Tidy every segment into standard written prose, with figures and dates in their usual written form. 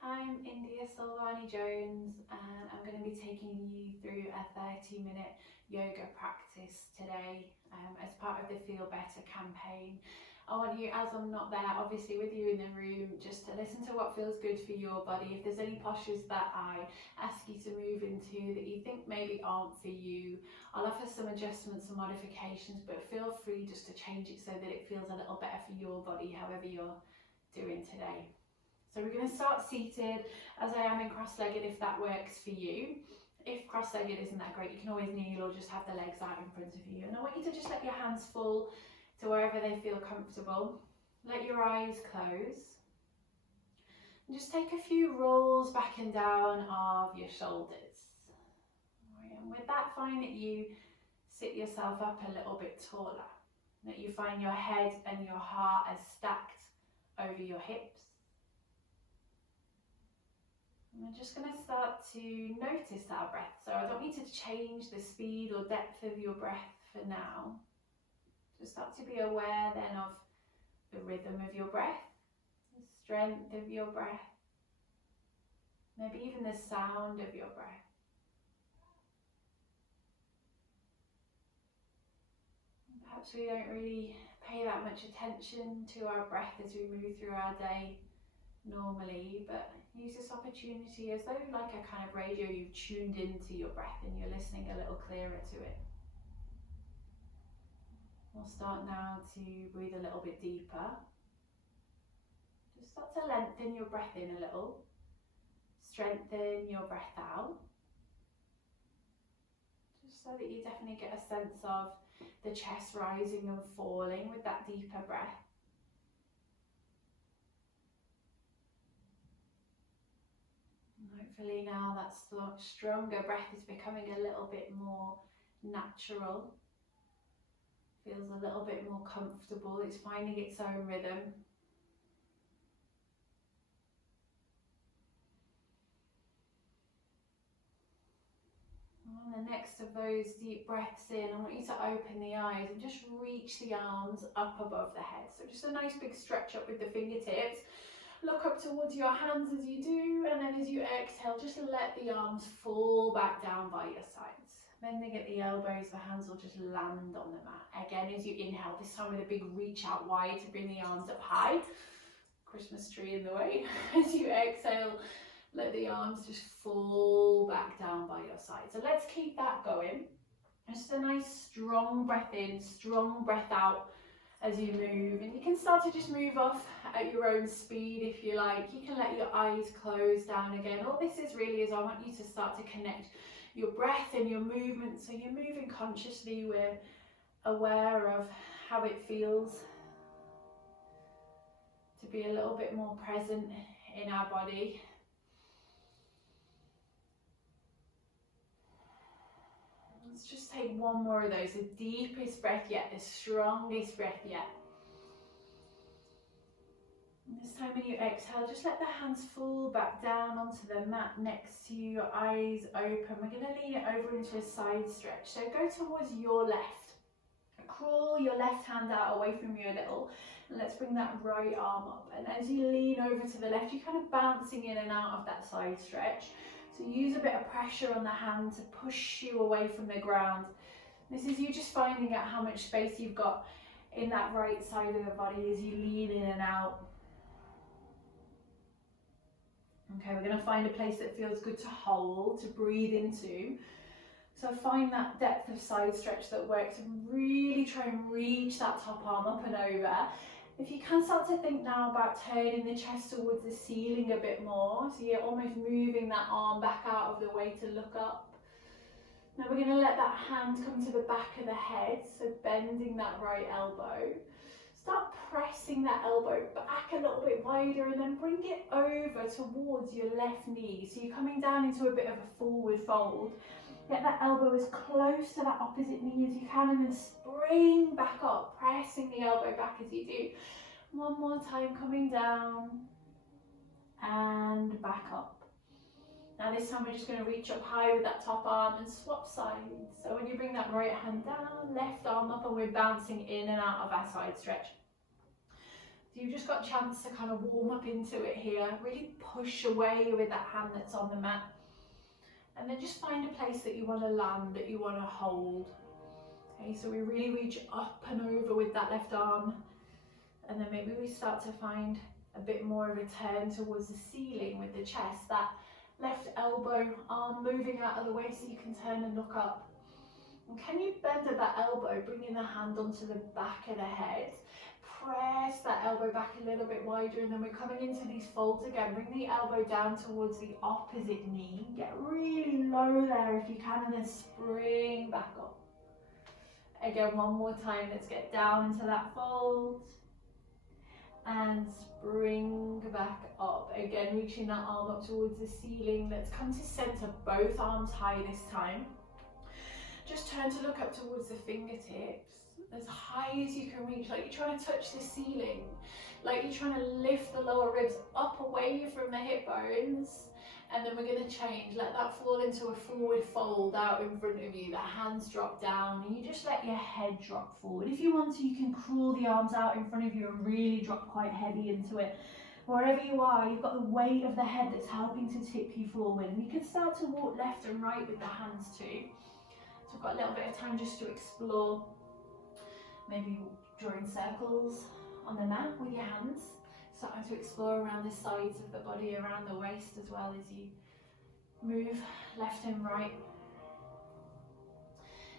I'm India Silvani-Jones and I'm going to be taking you through a 30-minute yoga practice today as part of the Feel Better campaign. I want you, as I'm not there obviously with you in the room, just to listen to what feels good for your body. If there's any postures that I ask you to move into that you think maybe aren't for you, I'll offer some adjustments and modifications, but feel free just to change it so that it feels a little better for your body, however you're doing today. So we're going to start seated as I am in cross-legged if that works for you. If cross-legged isn't that great, you can always kneel or just have the legs out in front of you. And I want you to just let your hands fall to wherever they feel comfortable. Let your eyes close. And just take a few rolls back and down of your shoulders. And with that, find that you sit yourself up a little bit taller. That you find your head and your heart as stacked over your hips. And we're just going to start to notice our breath. So I don't need to change the speed or depth of your breath for now. Just start to be aware then of the rhythm of your breath, the strength of your breath, maybe even the sound of your breath. Perhaps we don't really pay that much attention to our breath as we move through our day normally, but use this opportunity as though like a kind of radio, you've tuned into your breath and you're listening a little clearer to it. We'll start now to breathe a little bit deeper. Just start to lengthen your breath in a little, strengthen your breath out, just so that you definitely get a sense of the chest rising and falling with that deeper breath. Hopefully now that stronger breath is becoming a little bit more natural, feels a little bit more comfortable, it's finding its own rhythm. And the next of those deep breaths in, I want you to open the eyes and just reach the arms up above the head. So just a nice big stretch up with the fingertips. Look up towards your hands as you do, and then as you exhale, just let the arms fall back down by your sides. Bending at the elbows, the hands will just land on the mat. Again, as you inhale, this time with a big reach out wide to bring the arms up high. Christmas tree in the way. As you exhale, let the arms just fall back down by your side. So let's keep that going. Just a nice strong breath in, strong breath out as you move, and you can start to just move off at your own speed if you like. You can let your eyes close down again. All this is really is I want you to start to connect your breath and your movement, so you're moving consciously, we're aware of how it feels to be a little bit more present in our body. Let's just take one more of those, the deepest breath yet, the strongest breath yet. And this time when you exhale, just let the hands fall back down onto the mat next to you, your eyes open. We're going to lean it over into a side stretch. So go towards your left. Crawl your left hand out away from you a little. And let's bring that right arm up. And as you lean over to the left, you're kind of bouncing in and out of that side stretch. So use a bit of pressure on the hand to push you away from the ground. This is you just finding out how much space you've got in that right side of the body as you lean in and out. Okay, we're going to find a place that feels good to hold, to breathe into. So find that depth of side stretch that works and really try and reach that top arm up and over. If you can start to think now about turning the chest towards the ceiling a bit more, so you're almost moving that arm back out of the way to look up. Now we're going to let that hand come to the back of the head, so bending that right elbow. Start pressing that elbow back a little bit wider and then bring it over towards your left knee. So you're coming down into a bit of a forward fold. Get that elbow as close to that opposite knee as you can and then spring back up, pressing the elbow back as you do. One more time, coming down and back up. Now this time we're just going to reach up high with that top arm and swap sides. So when you bring that right hand down, left arm up, and we're bouncing in and out of our side stretch. So you've just got a chance to kind of warm up into it here. Really push away with that hand that's on the mat. And then just find a place that you want to land, that you want to hold. Okay, so we really reach up and over with that left arm. And then maybe we start to find a bit more of a turn towards the ceiling with the chest. That left elbow, arm moving out of the way so you can turn and look up. And can you bend at that elbow, bringing the hand onto the back of the head? Press that elbow back a little bit wider, and then we're coming into these folds again. Bring the elbow down towards the opposite knee. Get really low there if you can, and then spring back up. Again, one more time. Let's get down into that fold. And spring back up. Again, reaching that arm up towards the ceiling. Let's come to center, both arms high this time. Just turn to look up towards the fingertips, as high as you can reach, like you're trying to touch the ceiling, like you're trying to lift the lower ribs up away from the hip bones. And then we're going to change, let that fall into a forward fold out in front of you. The hands drop down and you just let your head drop forward. If you want to, you can crawl the arms out in front of you and really drop quite heavy into it. Wherever you are, you've got the weight of the head that's helping to tip you forward. And you can start to walk left and right with the hands too. So we've got a little bit of time just to explore. Maybe drawing circles on the mat with your hands. Starting to explore around the sides of the body, around the waist as well as you move left and right.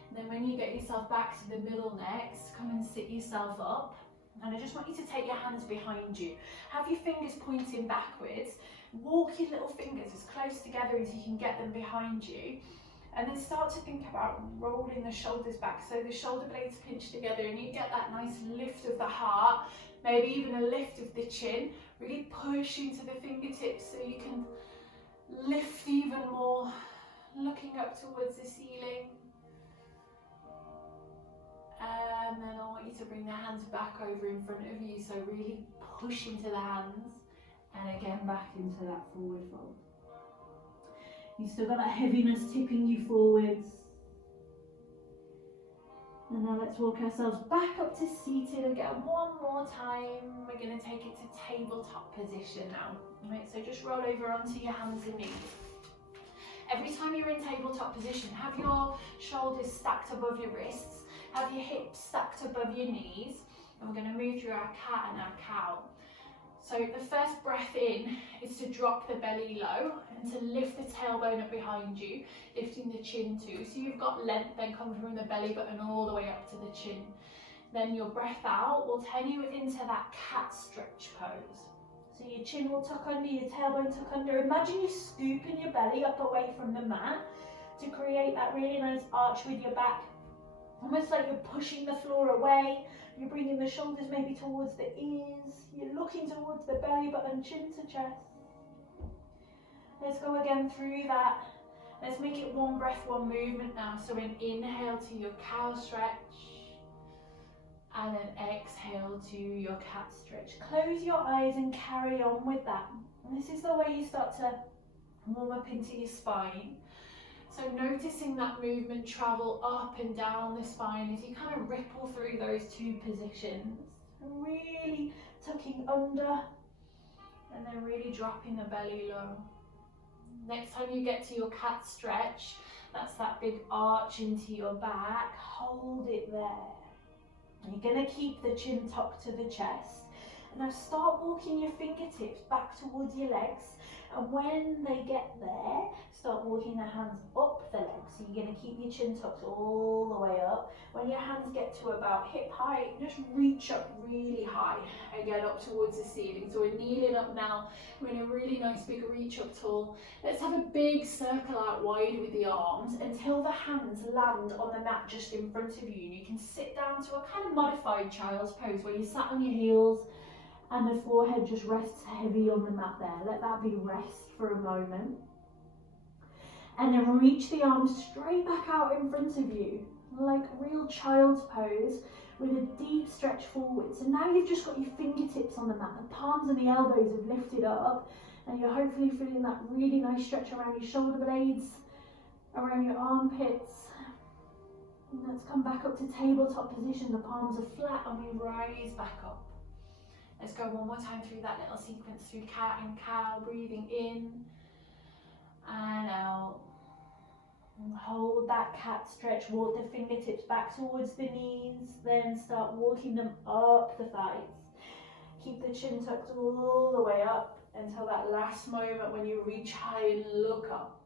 And then when you get yourself back to the middle next, come and sit yourself up. And I just want you to take your hands behind you. Have your fingers pointing backwards. Walk your little fingers as close together as you can get them behind you. And then start to think about rolling the shoulders back. So the shoulder blades pinch together and you get that nice lift of the heart, maybe even a lift of the chin. Really push into the fingertips so you can lift even more, looking up towards the ceiling. And then I want you to bring the hands back over in front of you. So really push into the hands and again back into that forward fold. You've still got that heaviness tipping you forwards. And now let's walk ourselves back up to seated again. One more time. We're going to take it to tabletop position now. Right, so just roll over onto your hands and knees. Every time you're in tabletop position, have your shoulders stacked above your wrists. Have your hips stacked above your knees. And we're going to move through our cat and our cow. So the first breath in is to drop the belly low and to lift the tailbone up behind you, lifting the chin too. So you've got length then coming from the belly button all the way up to the chin. Then your breath out will turn you into that cat stretch pose. So your chin will tuck under, your tailbone tuck under. Imagine you scooping your belly up away from the mat to create that really nice arch with your back. Almost like you're pushing the floor away. You're bringing the shoulders maybe towards the ears. You're looking towards the belly button, chin to chest. Let's go again through that. Let's make it one breath, one movement now. So an inhale to your cow stretch. And an exhale to your cat stretch. Close your eyes and carry on with that. And this is the way you start to warm up into your spine. So noticing that movement travel up and down the spine as you kind of ripple through those two positions. Really tucking under and then really dropping the belly low. Next time you get to your cat stretch, that's that big arch into your back. Hold it there. You're going to keep the chin tucked to the chest. And now start walking your fingertips back towards your legs. And when they get there, start walking the hands up the legs. So you're going to keep your chin tucked all the way up. When your hands get to about hip height, just reach up really high. Again, up towards the ceiling. So we're kneeling up now. We're in a really nice big reach up tall. Let's have a big circle out wide with the arms until the hands land on the mat just in front of you. And you can sit down to a kind of modified child's pose where you sat on your heels and the forehead just rests heavy on the mat there. Let that be rest for a moment. And then reach the arms straight back out in front of you, like a real child's pose with a deep stretch forward. So now you've just got your fingertips on the mat, the palms and the elbows have lifted up, and you're hopefully feeling that really nice stretch around your shoulder blades, around your armpits. And let's come back up to tabletop position. The palms are flat and we rise back up. Let's go one more time through that little sequence through cat and cow, breathing in and out. And hold that cat stretch, walk the fingertips back towards the knees, then start walking them up the thighs. Keep the chin tucked all the way up until that last moment when you reach high and look up.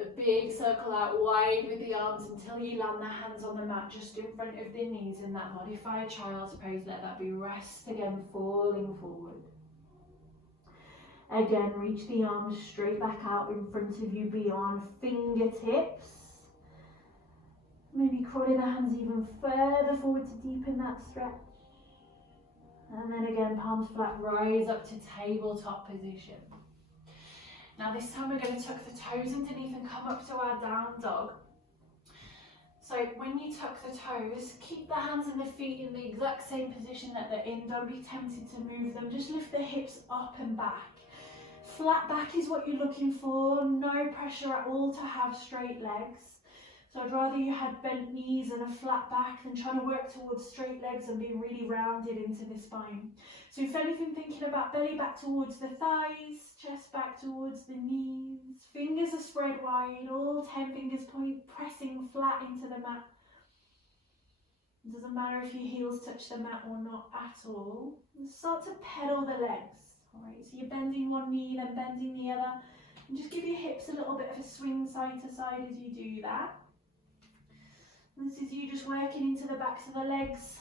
A big circle out wide with the arms until you land the hands on the mat just in front of the knees in that modified child's pose. Let that be rest again, falling forward. Again, reach the arms straight back out in front of you beyond fingertips. Maybe crawling the hands even further forward to deepen that stretch. And then again, palms flat, rise up to tabletop position. Now this time we're going to tuck the toes underneath and come up to our down dog. So when you tuck the toes, keep the hands and the feet in the exact same position that they're in. Don't be tempted to move them. Just lift the hips up and back. Flat back is what you're looking for. No pressure at all to have straight legs. So I'd rather you had bent knees and a flat back than trying to work towards straight legs and be really rounded into the spine. So if anything, thinking about belly back towards the thighs, chest back towards the knees, fingers are spread wide, all 10 fingers pressing flat into the mat. It doesn't matter if your heels touch the mat or not at all. And start to pedal the legs. All right, so you're bending one knee, then bending the other. And just give your hips a little bit of a swing side to side as you do that. And this is you just working into the backs of the legs,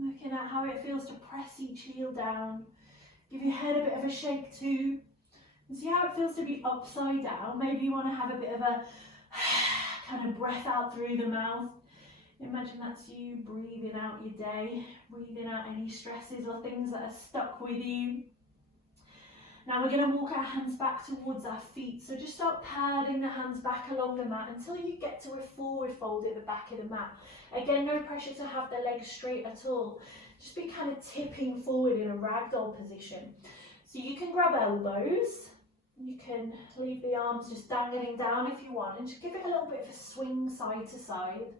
looking at how it feels to press each heel down. Give your head a bit of a shake too. And see how it feels to be upside down. Maybe you want to have a bit of a kind of breath out through the mouth. Imagine that's you breathing out your day, breathing out any stresses or things that are stuck with you. Now we're going to walk our hands back towards our feet. So just start padding the hands back along the mat until you get to a forward fold at the back of the mat. Again, no pressure to have the legs straight at all. Just be kind of tipping forward in a ragdoll position. So you can grab elbows. You can leave the arms just dangling down if you want, and just give it a little bit of a swing side to side.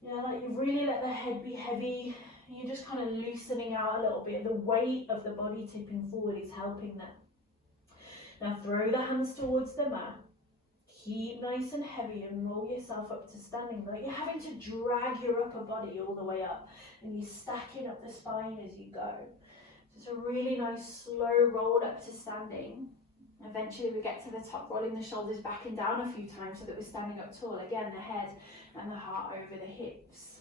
Yeah, like you really let the head be heavy. You're just kind of loosening out a little bit. The weight of the body tipping forward is helping that. Now throw the hands towards the mat. Keep nice and heavy and roll yourself up to standing. Like you're having to drag your upper body all the way up, and you're stacking up the spine as you go. So it's a really nice slow roll up to standing. Eventually we get to the top, rolling the shoulders back and down a few times so that we're standing up tall. Again, the head and the heart over the hips.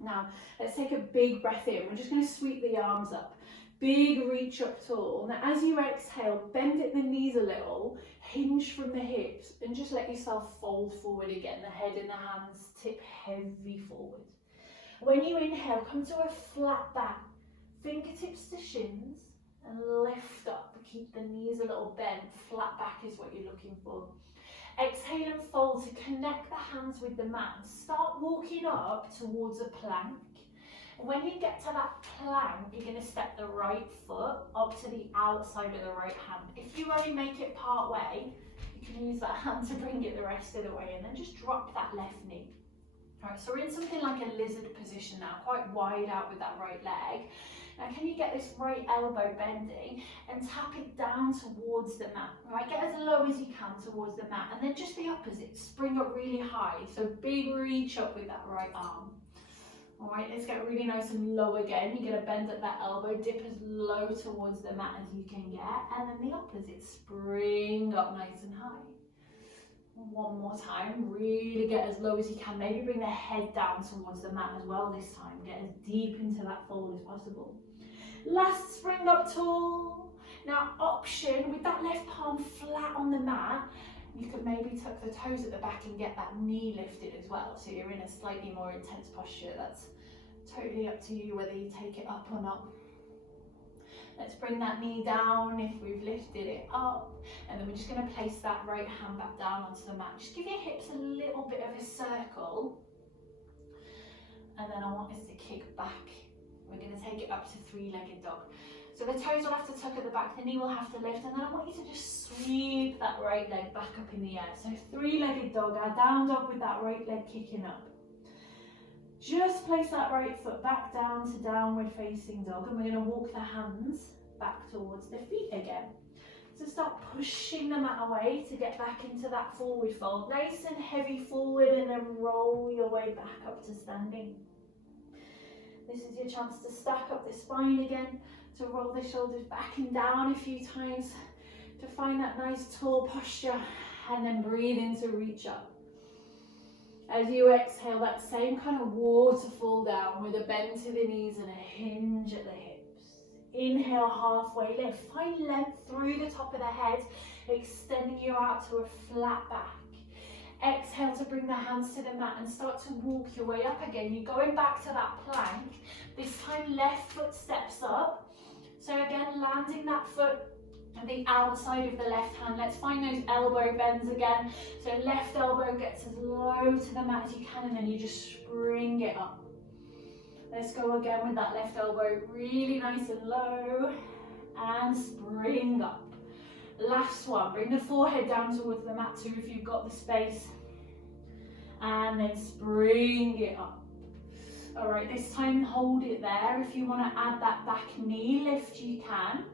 Now, let's take a big breath in. We're just going to sweep the arms up. Big reach up tall. Now, as you exhale, bend at the knees a little, hinge from the hips, and just let yourself fold forward again. The head and the hands tip heavy forward. When you inhale, come to a flat back. Fingertips to shins, and lift up. Keep the knees a little bent. Flat back is what you're looking for. Exhale and fold to connect the hands with the mat. Start walking up towards a plank. And when you get to that plank, you're going to step the right foot up to the outside of the right hand. If you only make it part way, you can use that hand to bring it the rest of the way, and then just drop that left knee. All right, so we're in something like a lizard position now, quite wide out with that right leg. Now can you get this right elbow bending and tap it down towards the mat, right? Get as low as you can towards the mat, and then just the opposite, spring up really high. So big reach up with that right arm. All right, let's get really nice and low again. You're gonna bend at that elbow, dip as low towards the mat as you can get, and then the opposite, spring up nice and high. One more time, really get as low as you can. Maybe bring the head down towards the mat as well this time. Get as deep into that fold as possible. Last spring up tall. Now option, with that left palm flat on the mat, you could maybe tuck the toes at the back and get that knee lifted as well. So you're in a slightly more intense posture. That's totally up to you whether you take it up or not. Let's bring that knee down if we've lifted it up, and then we're just going to place that right hand back down onto the mat. Just give your hips a little bit of a circle, and then I want us to kick back. We're going to take it up to three-legged dog. So the toes will have to tuck at the back, the knee will have to lift, and then I want you to just sweep that right leg back up in the air. So three-legged dog, our down dog with that right leg kicking up. Just place that right foot back down to downward facing dog, and we're going to walk the hands back towards the feet again. So start pushing the mat away to get back into that forward fold. Nice and heavy forward, and then roll your way back up to standing. This is your chance to stack up the spine again, to roll the shoulders back and down a few times, to find that nice tall posture, and then breathe in to reach up. As you exhale, that same kind of waterfall down with a bend to the knees and a hinge at the hips. Inhale, halfway lift. Find length through the top of the head, extending you out to a flat back. Exhale to bring the hands to the mat and start to walk your way up again. You're going back to that plank. This time left foot steps up. So again, landing that foot at the outside of the left hand. Let's find those elbow bends again. So left elbow gets as low to the mat as you can, and then you just spring it up. Let's go again with that left elbow really nice and low, and spring up. Last one, bring the forehead down towards the mat too if you've got the space, and then spring it up. All right, this time hold it there. If you want to add that back knee lift, you can.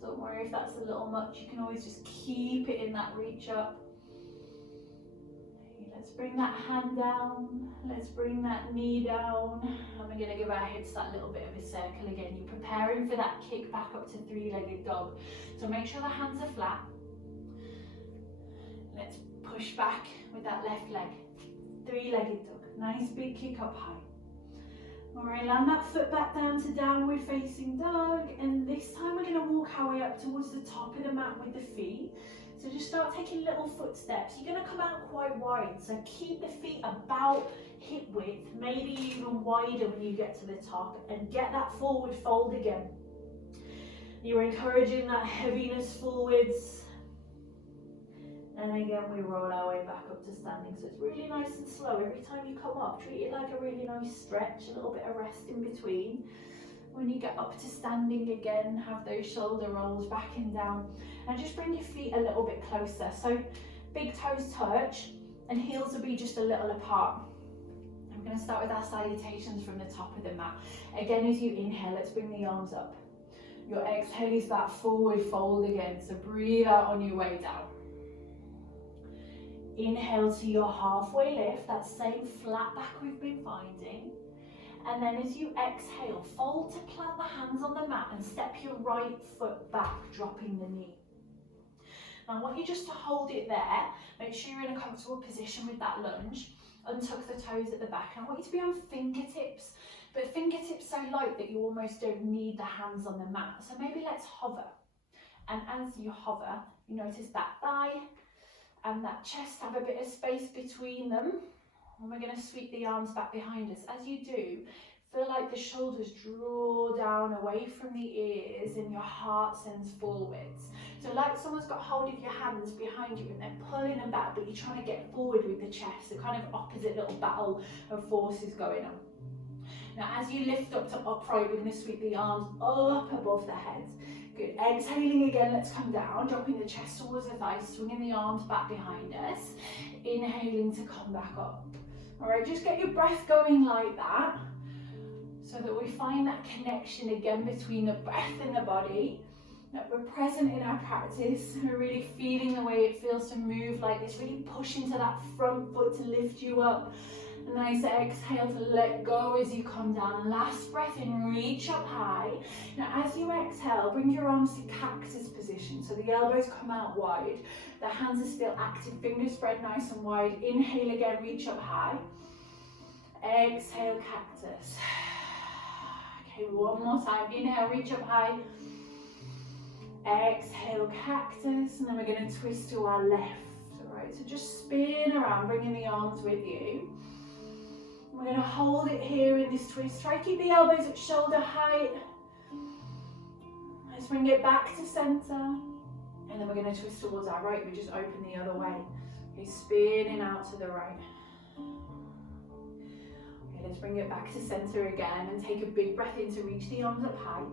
Don't worry if that's a little much, you can always just keep it in that reach up. Okay, let's bring that hand down, let's bring that knee down, and we're going to give our hips that little bit of a circle again. You're preparing for that kick back up to three-legged dog. So make sure the hands are flat. Let's push back with that left leg. Three-legged dog. Nice big kick up high. Alright, land that foot back down to downward facing dog, and this time we're going to walk our way up towards the top of the mat with the feet. So just start taking little footsteps. You're going to come out quite wide, so keep the feet about hip width, maybe even wider when you get to the top, and get that forward fold again. You're encouraging that heaviness forwards. And again, we roll our way back up to standing. So it's really nice and slow. Every time you come up, treat it like a really nice stretch, a little bit of rest in between. When you get up to standing again, have those shoulder rolls back and down. And just bring your feet a little bit closer. So big toes touch and heels will be just a little apart. I'm going to start with our salutations from the top of the mat. Again, as you inhale, let's bring the arms up. Your exhale is that forward fold again. So breathe out on your way down. Inhale to your halfway lift, that same flat back we've been finding. And then as you exhale, fold to plant the hands on the mat and step your right foot back, dropping the knee. Now I want you just to hold it there. Make sure you're in a comfortable position with that lunge. Untuck the toes at the back. And I want you to be on fingertips, but fingertips so light that you almost don't need the hands on the mat. So maybe let's hover. And as you hover, you notice that thigh and that chest have a bit of space between them, and we're going to sweep the arms back behind us. As you do, feel like the shoulders draw down away from the ears and your heart sends forwards. So like someone's got hold of your hands behind you and they're pulling them back, but you're trying to get forward with the chest, a kind of opposite little battle of forces going on. Now as you lift up to upright, we're going to sweep the arms up above the head. Good. Exhaling again, let's come down, dropping the chest towards the thighs, swinging the arms back behind us. Inhaling to come back up. All right, just get your breath going like that, so that we find that connection again between the breath and the body, that we're present in our practice, and we're really feeling the way it feels to move like this, really push into that front foot to lift you up. A nice exhale to let go as you come down. Last breath in, reach up high. Now as you exhale, bring your arms to cactus position. So the elbows come out wide. The hands are still active, fingers spread nice and wide. Inhale again, reach up high. Exhale, cactus. Okay, one more time. Inhale, reach up high. Exhale, cactus. And then we're going to twist to our left. All right, so just spin around, bringing the arms with you. We're going to hold it here in this twist. Try to keep the elbows at shoulder height. Let's bring it back to center. And then we're going to twist towards our right. We just open the other way. Okay, spinning out to the right. Okay, let's bring it back to center again and take a big breath in to reach the arms up high.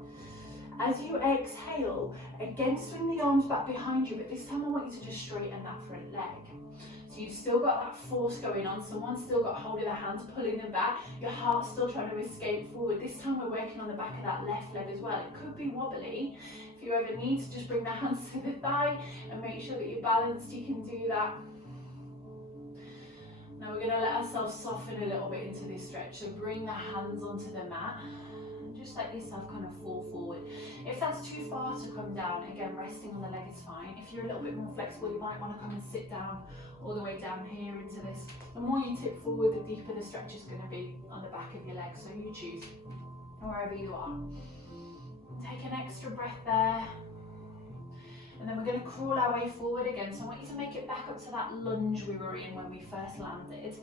As you exhale, again swing the arms back behind you, but this time I want you to just straighten that front leg. So you've still got that force going on, someone's still got hold of their hands, pulling them back, your heart's still trying to escape forward. This time we're working on the back of that left leg as well. It could be wobbly. If you ever need to just bring the hands to the thigh and make sure that you're balanced, you can do that. Now we're going to let ourselves soften a little bit into this stretch. So bring the hands onto the mat. Just let yourself kind of fall forward. If that's too far to come down, again, resting on the leg is fine. If you're a little bit more flexible, you might want to come and sit down all the way down here into this. The more you tip forward, the deeper the stretch is going to be on the back of your leg. So you choose, wherever you are. Take an extra breath there. And then we're going to crawl our way forward again. So I want you to make it back up to that lunge we were in when we first landed.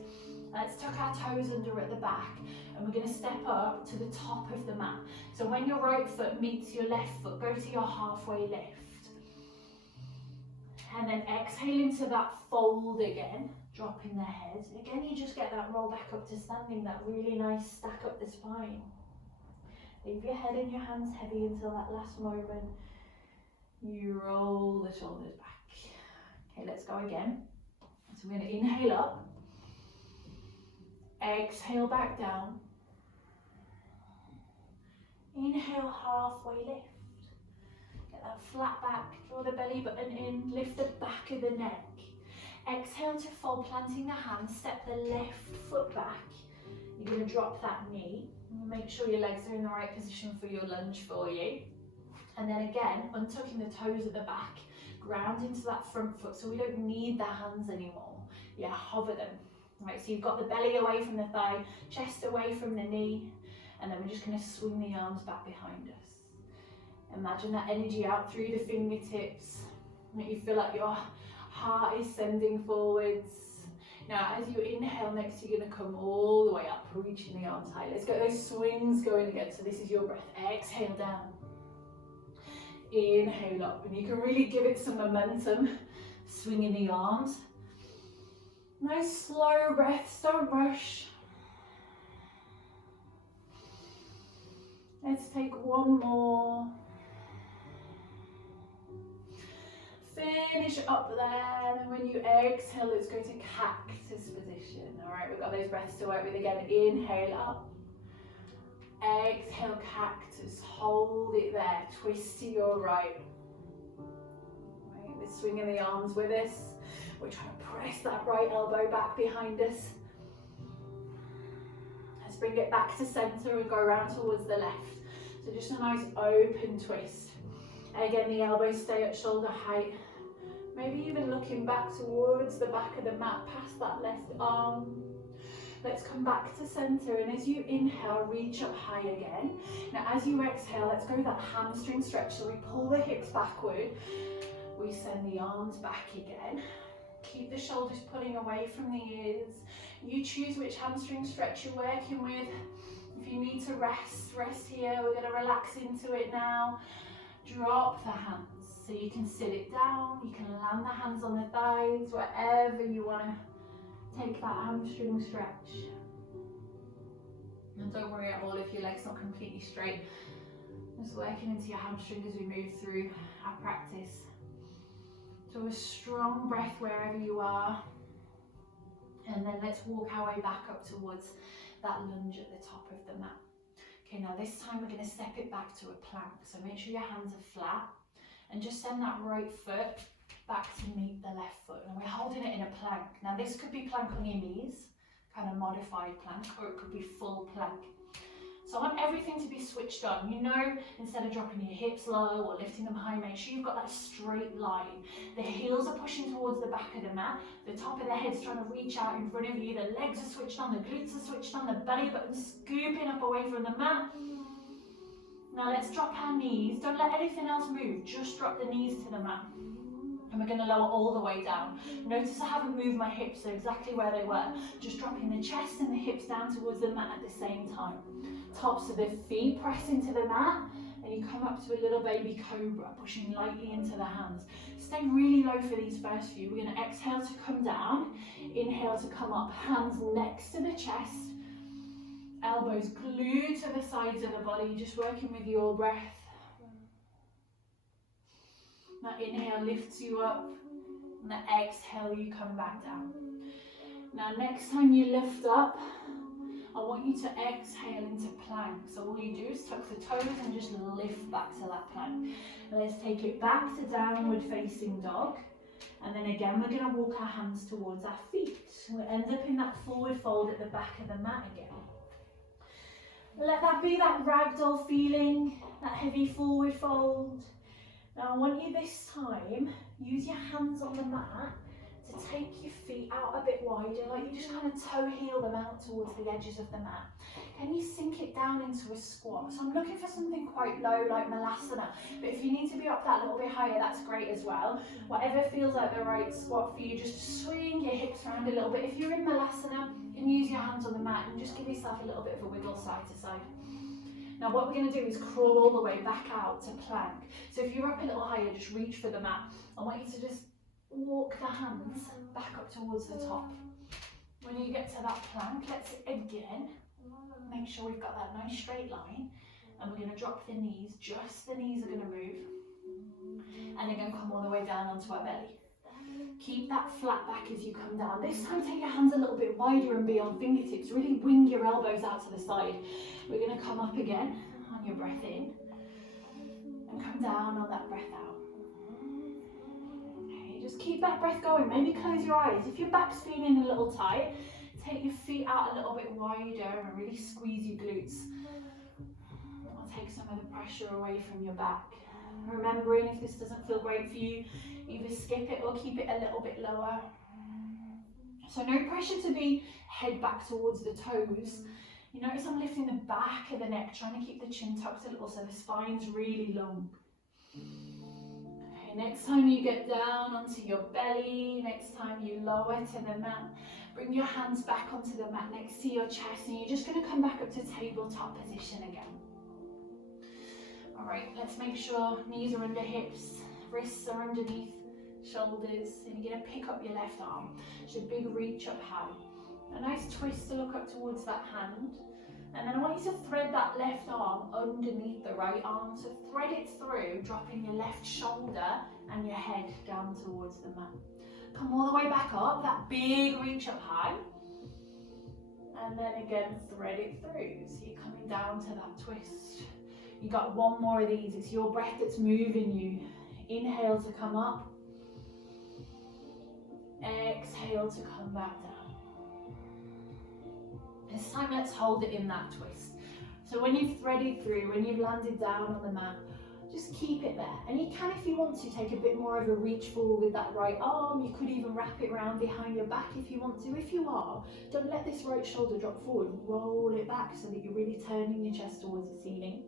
Let's tuck our toes under at the back, and we're going to step up to the top of the mat. So when your right foot meets your left foot, go to your halfway lift. And then exhale into that fold again, dropping the head. Again, you just get that roll back up to standing, that really nice stack up the spine. Leave your head and your hands heavy until that last moment. You roll the shoulders back. Okay, let's go again. So we're going to inhale up. Exhale back down. Inhale, halfway lift. Get that flat back, draw the belly button in, lift the back of the neck. Exhale to fold, planting the hands, step the left foot back. You're going to drop that knee. Make sure your legs are in the right position for your lunge for you. And then again, untucking the toes at the back, ground into that front foot so we don't need the hands anymore. Yeah, hover them. Right, so you've got the belly away from the thigh, chest away from the knee, and then we're just going to swing the arms back behind us. Imagine that energy out through the fingertips. Make you feel like your heart is sending forwards. Now, as you inhale next, you're going to come all the way up, reaching the arms high. Let's get those swings going again. So this is your breath. Exhale down. Inhale up. And you can really give it some momentum, swinging the arms. Nice slow breaths, don't rush. Let's take one more. Finish up there, and when you exhale, let's go to cactus position. All right, we've got those breaths to work with again. Inhale up. Exhale, cactus. Hold it there. Twist to your right. Right, we're swinging the arms with us. We're trying to press that right elbow back behind us. Let's bring it back to center and go around towards the left. So just a nice open twist. Again, the elbows stay at shoulder height. Maybe even looking back towards the back of the mat, past that left arm. Let's come back to center, and as you inhale, reach up high again. Now as you exhale, let's go that hamstring stretch. So we pull the hips backward, we send the arms back again. Keep the shoulders pulling away from the ears. You choose which hamstring stretch you're working with. If you need to rest here. We're going to relax into it now. Drop the hands so you can sit it down. You can land the hands on the thighs, wherever you want to take that hamstring stretch. And don't worry at all if your leg's not completely straight. Just working into your hamstring as we move through our practice. So a strong breath wherever you are. And then let's walk our way back up towards that lunge at the top of the mat. Okay, now this time we're going to step it back to a plank. So make sure your hands are flat and just send that right foot back to meet the left foot. And we're holding it in a plank. Now this could be plank on your knees, kind of modified plank, or it could be full plank. So I want everything to be switched on. You know, instead of dropping your hips low or lifting them high, make sure you've got that straight line. The heels are pushing towards the back of the mat. The top of the head's trying to reach out in front of you. The legs are switched on, the glutes are switched on, the belly button's scooping up away from the mat. Now let's drop our knees. Don't let anything else move. Just drop the knees to the mat. And we're going to lower all the way down. Notice I haven't moved my hips, so exactly where they were. Just dropping the chest and the hips down towards the mat at the same time. Tops of the feet press into the mat, and you come up to a little baby cobra, pushing lightly into the hands. Stay really low for these first few. We're going to exhale to come down, inhale to come up, hands next to the chest, elbows glued to the sides of the body, just working with your breath. That inhale lifts you up, And then exhale, you come back down. Now next time you lift up, I want you to exhale into plank. So all you do is tuck the toes and just lift back to that plank. Let's take it back to downward facing dog. And then again, we're going to walk our hands towards our feet. We'll end up in that forward fold at the back of the mat again. Let that be that ragdoll feeling, that heavy forward fold. Now I want you this time, use your hands on the mat to take your feet out a bit wider, like you just kind of toe heel them out towards the edges of the mat. Can you sink it down into a squat? So I'm looking for something quite low, like malasana, but if you need to be up that little bit higher, that's great as well. Whatever feels like the right squat for you, just swing your hips around a little bit. If you're in malasana, you can use your hands on the mat and just give yourself a little bit of a wiggle side to side. Now what we're going to do is crawl all the way back out to plank. So if you're up a little higher, just reach for the mat. I want you to just walk the hands back up towards the top. When you get to that plank, let's again make sure we've got that nice straight line, and we're going to drop the knees, just the knees are going to move, and they're going to come all the way down onto our belly. Keep that flat back as you come down. This time take your hands a little bit wider and be on fingertips, really wing your elbows out to the side. We're going to come up again on your breath in, and come down on that breath out. Okay, just keep that breath going, maybe close your eyes. If your back's feeling a little tight, take your feet out a little bit wider and really squeeze your glutes. I'll take some of the pressure away from your back. Remembering, if this doesn't feel great for you, either skip it or keep it a little bit lower. So no pressure to be head back towards the toes. You notice I'm lifting the back of the neck, trying to keep the chin tucked a little so the spine's really long. Okay, next time you get down onto your belly, next time you lower to the mat, bring your hands back onto the mat next to your chest, and you're just going to come back up to tabletop position again. Alright, let's make sure knees are under hips, wrists are underneath shoulders, and you're going to pick up your left arm. Just a big reach up high. A nice twist to look up towards that hand. And then I want you to thread that left arm underneath the right arm. So thread it through, dropping your left shoulder and your head down towards the mat. Come all the way back up, that big reach up high. And then again, thread it through. So you're coming down to that twist. You got one more of these. It's your breath that's moving you. Inhale to come up. Exhale to come back down. This time let's hold it in that twist. So when you've threaded through, when you've landed down on the mat, just keep it there. And you can, if you want to, take a bit more of a reach forward with that right arm. You could even wrap it around behind your back if you want to. If you are, don't let this right shoulder drop forward. Roll it back so that you're really turning your chest towards the ceiling.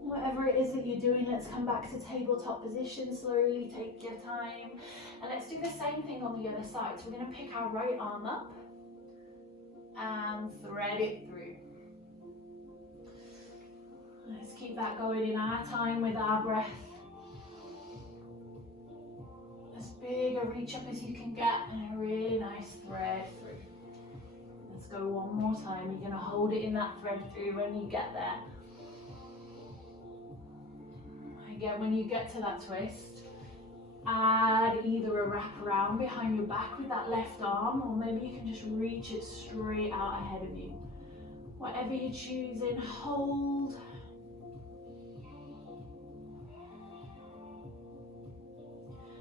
Whatever it is that you're doing, let's come back to tabletop position slowly, take your time. And let's do the same thing on the other side. So we're going to pick our right arm up and thread it through. Let's keep that going in our time with our breath. As big a reach up as you can get and a really nice thread through. Let's go one more time. You're going to hold it in that thread through when you get there. Again, when you get to that twist, add either a wrap around behind your back with that left arm, or maybe you can just reach it straight out ahead of you. Whatever you're choosing, hold.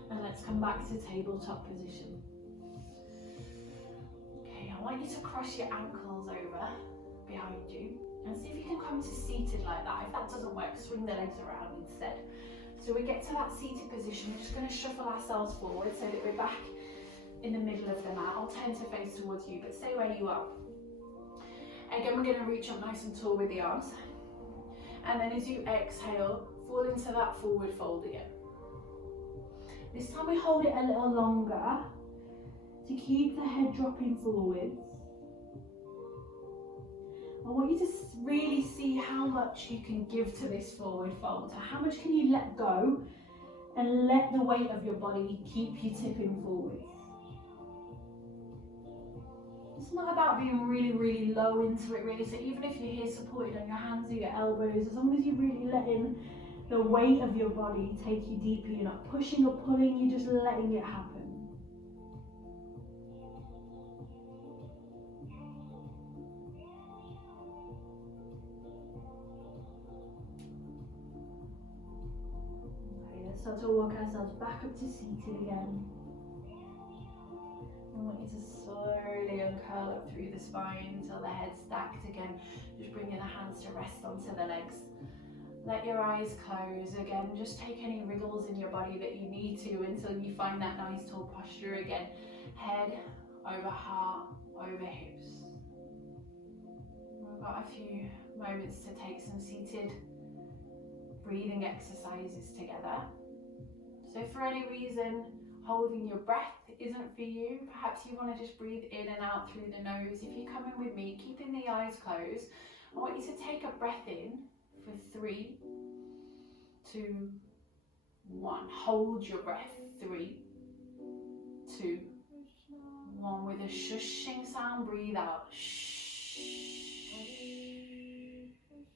And let's come back to tabletop position. Okay, I want you to cross your ankles over behind you. And see if you can come to seated like that. If that doesn't work, swing the legs around instead. So we get to that seated position, we're just going to shuffle ourselves forward so that we're back in the middle of the mat. I'll turn to face towards you, but stay where you are. Again, we're going to reach up nice and tall with the arms. And then as you exhale, fall into that forward fold again. This time we hold it a little longer to keep the head dropping forwards. I want you to really see how much you can give to this forward fold. So how much can you let go and let the weight of your body keep you tipping forwards. It's not about being really, really low into it really. So even if you're here supported on your hands or your elbows, as long as you're really letting the weight of your body take you deeper. You're not pushing or pulling, you're just letting it happen. Okay, let's start to walk ourselves back up to seated again. I want you to slowly uncurl up through the spine until the head's stacked again. Just bringing the hands to rest onto the legs. Let your eyes close again. Just take any wriggles in your body that you need to until you find that nice tall posture again. Head over heart, over hips. We've got a few moments to take some seated breathing exercises together. So for any reason holding your breath isn't for you, perhaps you want to just breathe in and out through the nose. If you're coming with me, keeping the eyes closed, I want you to take a breath in for 3, 2, 1. Hold your breath. 3, 2, 1. With a shushing sound, breathe out. Shh.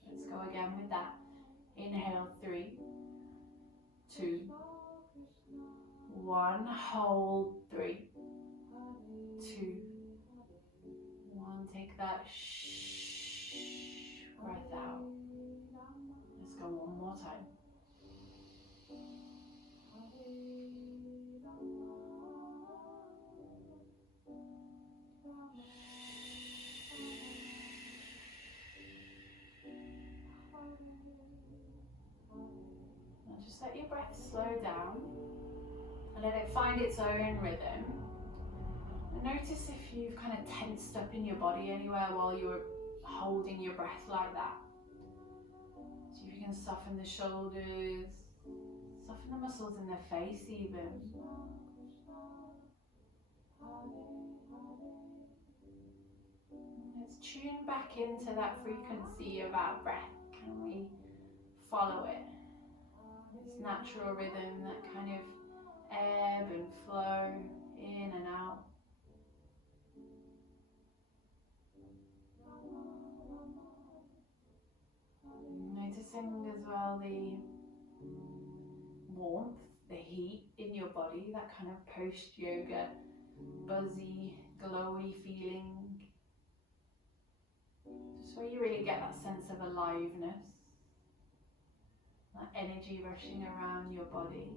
Let's go again with that. Inhale. 3, 2, 1. Hold. 3, 2, 1. Take that shh breath out. Let's go one more time. Now just let your breath slow down and let it find its own rhythm. And notice if you've kind of tensed up in your body anywhere while you're holding your breath like that. So if you can soften the shoulders, soften the muscles in the face even. Let's tune back into that frequency of our breath. Can we follow it? This natural rhythm, that kind of ebb and flow in and out. Noticing as well the warmth, the heat in your body, that kind of post-yoga buzzy, glowy feeling. Just where you really get that sense of aliveness, that energy rushing around your body.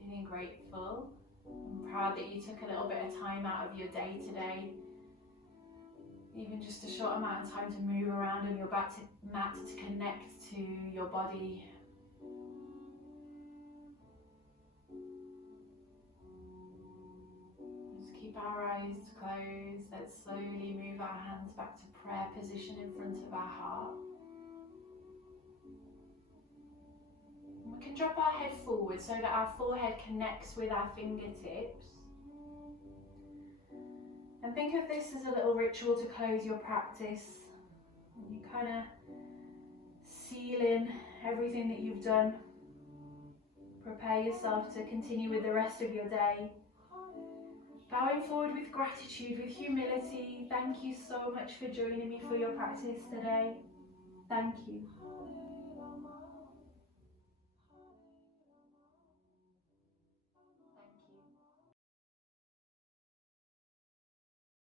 Feeling grateful and proud that you took a little bit of time out of your day today. Even just a short amount of time to move around on your mat to connect to your body. Just keep our eyes closed. Let's slowly move our hands back to prayer position in front of our heart. And we can drop our head forward so that our forehead connects with our fingertips. And think of this as a little ritual to close your practice. You kind of seal in everything that you've done. Prepare yourself to continue with the rest of your day. Bowing forward with gratitude, with humility. Thank you so much for joining me for your practice today. Thank you.